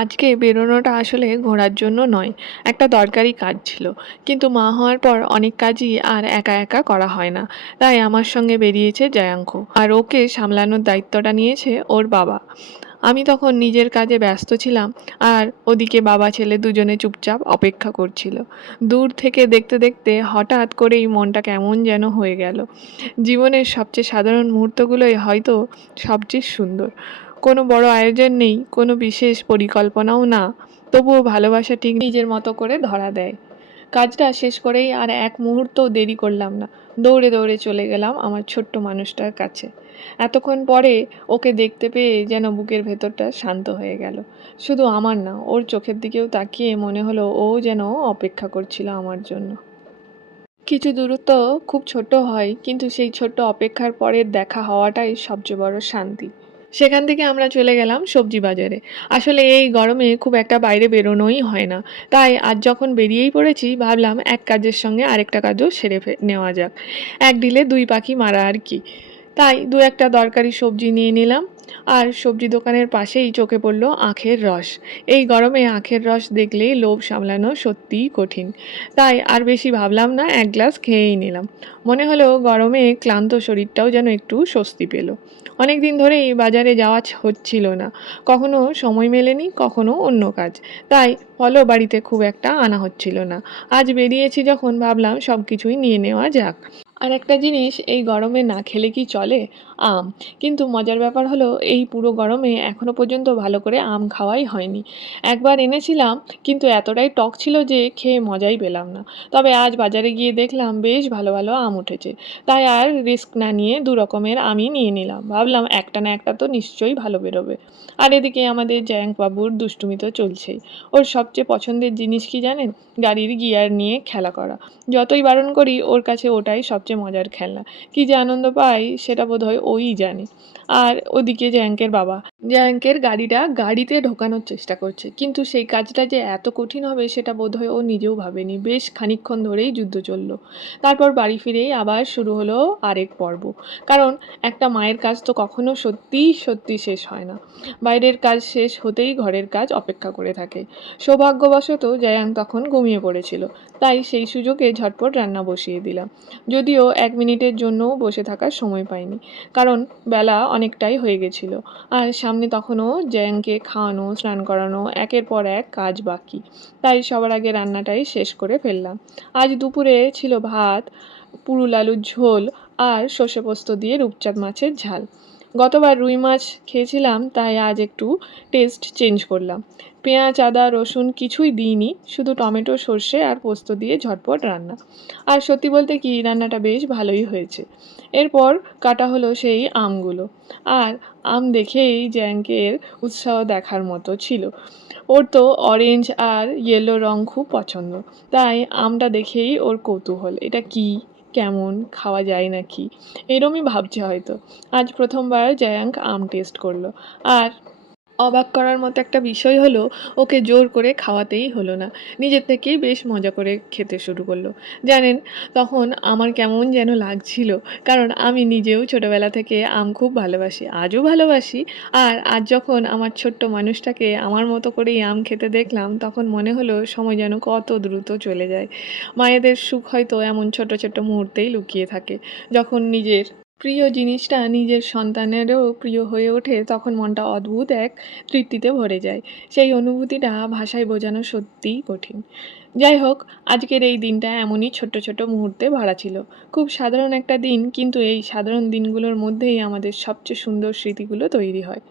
আজকে বেরোনোটা আসলে ঘোরার জন্য নয়, একটা দরকারি কাজ ছিল। কিন্তু মা হওয়ার পর অনেক কাজই আর একা একা করা হয় না। তাই আমার সঙ্গে বেরিয়েছে জয়াঙ্ক, আর ওকে সামলানোর দায়িত্বটা নিয়েছে ওর বাবা। আমি তখন নিজের কাজে ব্যস্ত ছিলাম, আর ওদিকে বাবা ছেলে দুজনে চুপচাপ অপেক্ষা করছিল। দূর থেকে দেখতে দেখতে হঠাৎ করেই মনটা কেমন যেন হয়ে গেল। জীবনের সবচেয়ে সাধারণ মুহূর্তগুলোই হয়তো সবচেয়ে সুন্দর। কোনো বড় আয়োজন নেই, কোনো বিশেষ পরিকল্পনাও না, তবুও ভালোবাসা ঠিক নিজের মতো করে ধরা দেয়। কাজটা শেষ করেই আর এক মুহূর্তও দেরি করলাম না। দৌড়ে দৌড়ে চলে গেলাম আমার ছোট্ট মানুষটার কাছে। এতক্ষণ পরে ওকে দেখতে পেয়ে যেন বুকের ভেতরটা শান্ত হয়ে গেল। শুধু আমার না, ওর চোখের দিকেও তাকিয়ে মনে হলো ও যেন অপেক্ষা করছিল আমার জন্য। কিছু দূরত্ব খুব ছোট হয়, কিন্তু সেই ছোট্ট অপেক্ষার পরের দেখা হওয়াটাই সবচেয়ে বড় শান্তি। সেখান থেকে আমরা চলে গেলাম সবজি বাজারে। আসলে এই গরমে খুব একটা বাইরে বেরোনোই হয় না। তাই আজ যখন বেরিয়েই পড়েছি, ভাবলাম এক কাজের সঙ্গে আরেকটা কাজও সেরে নেওয়া যাক। এক ঢিলে দুই পাখি মারা আর কি। তাই দু একটা দরকারি সবজি নিয়ে নিলাম। আর সবজি দোকানের পাশেই চোখে পড়লো আখের রস। এই গরমে আখের রস দেখলেই লোভ সামলানো সত্যিই কঠিন। তাই আর বেশি ভাবলাম না, এক গ্লাস খেয়েই নিলাম। মনে হলো গরমে ক্লান্ত শরীরটাও যেন একটু স্বস্তি পেল। অনেক দিন ধরেই বাজারে যাওয়া হচ্ছিল না। কখনো সময় মেলেনি, কখনো অন্য কাজ। তাই ফলও বাড়িতে খুব একটা আনা হচ্ছিল না। আজ বেরিয়েছি যখন, ভাবলাম সব কিছুই নিয়ে নেওয়া যাক। আর একটা জিনিস এই গরমে না খেলে কি চলে? আম। কিন্তু মজার ব্যাপার হলো, এই পুরো গরমে এখনো পর্যন্ত ভালো করে আম খাওয়াই হয়নি। একবার এনেছিলাম, কিন্তু এতটাই টক ছিল যে খেয়ে মজাই পেলাম না। তবে আজ বাজারে গিয়ে দেখলাম বেশ ভালো ভালো আম উঠেছে। তাই আর রিস্ক না নিয়ে দু রকমের আমই নিয়ে নিলাম। ভাবলাম একটা না একটা তো নিশ্চয়ই ভালো বেরোবে। আর এদিকে আমাদের জয়াঙ্ক বাবুর দুষ্টুমি তো চলছেই। ওর সবচেয়ে পছন্দের জিনিস কি জানেন? গাড়ির গিয়ার নিয়ে খেলা করা। যতই বারণ করি, ওর কাছে ওটাই সবচেয়ে মজার খেলনা। কী যে আনন্দ পাই সেটা বোধহয় ওই জানে। আর ওদিকে জয়াঙ্কের বাবা, জয়াঙ্কের গাড়িটা গাড়িতে ঢোকানোর চেষ্টা করছে, কিন্তু সেই কাজটা যে এত কঠিন হবে সেটা বোধহয় ও নিজেও ভাবেনি। বেশ খানিকক্ষণ ধরেই যুদ্ধ চলল। তারপর বাড়ি ফিরেই আবার শুরু হলো আরেক পর্ব। কারণ একটা মায়ের কাজ তো কখনো সত্যিই সত্যি শেষ হয় না। বাইরের কাজ শেষ হতেই ঘরের কাজ অপেক্ষা করে থাকে। সৌভাগ্যবশত জয়াঙ্ক তখন ঘুমিয়ে পড়েছিল। তাই সেই সুযোগে ঝটপট রান্না বসিয়ে দিলাম। যদিও 1 মিনিটের জন্যও বসে থাকার সময় পাইনি, কারণ বেলা অনেকটাই হয়ে গেছিল। আর সামনে তখনও জয়াঙ্ককে খাওয়ানো, স্নান করানো, একের পর এক কাজ বাকি। তাই সবার আগে রান্নাটাই শেষ করে ফেললাম। আজ দুপুরে ছিল ভাত, পুরুল আলুর ঝোল, আর সর্ষে পোস্ত দিয়ে রূপচাঁদ মাছের ঝাল। গতবার রুই মাছ খেয়েছিলাম, তাই আজ একটু টেস্ট চেঞ্জ করলাম। পেঁয়াজ, আদা, রসুন কিছুই দিইনি, শুধু টমেটো, সর্ষে আর পোস্ত দিয়ে ঝটপট রান্না। আর সত্যি বলতে কি, রান্নাটা বেশ ভালোই হয়েছে। এরপর কাটা হলো সেই আমগুলো। আর আম দেখেই জ্যাঙ্কের উৎসাহ দেখার মতো ছিল। ওর তো অরেঞ্জ আর ইয়েলো রং খুব পছন্দ। তাই আমটা দেখেই ওর কৌতূহল, এটা কি, কেমন, খাওয়া যায় নাকি, এরমই ভাবছে হয়তো। আজ প্রথমবার জয়াঙ্ক আম টেস্ট করলো। আর অবাক করার মতো একটা বিষয় হলো, ওকে জোর করে খাওয়াতেই হলো না। নিজের থেকেই বেশ মজা করে খেতে শুরু করলো। জানেন, তখন আমার কেমন যেন লাগছিল। কারণ আমি নিজেও ছোটবেলা থেকে আম খুব ভালোবাসি, আজও ভালোবাসি। আর আজ যখন আমার ছোট্ট মানুষটাকে আমার মতো করেই আম খেতে দেখলাম, তখন মনে হলো সময় যেন কত দ্রুত চলে যায়। মায়েদের সুখ হয়তো এমন ছোট ছোট মুহূর্তেই লুকিয়ে থাকে। যখন নিজের প্রিয় জিনিসটা নিজের সন্তানেরও প্রিয় হয়ে ওঠে, তখন মনটা অদ্ভুত এক তৃপ্তিতে ভরে যায়। সেই অনুভূতিটা ভাষায় বোঝানো সত্যিই কঠিন। যাই হোক, আজকের এই দিনটা এমনই ছোট্ট ছোট্ট মুহূর্তে ভরা ছিল। খুব সাধারণ একটা দিন, কিন্তু এই সাধারণ দিনগুলোর মধ্যেই আমাদের সবচেয়ে সুন্দর স্মৃতিগুলো তৈরি হয়।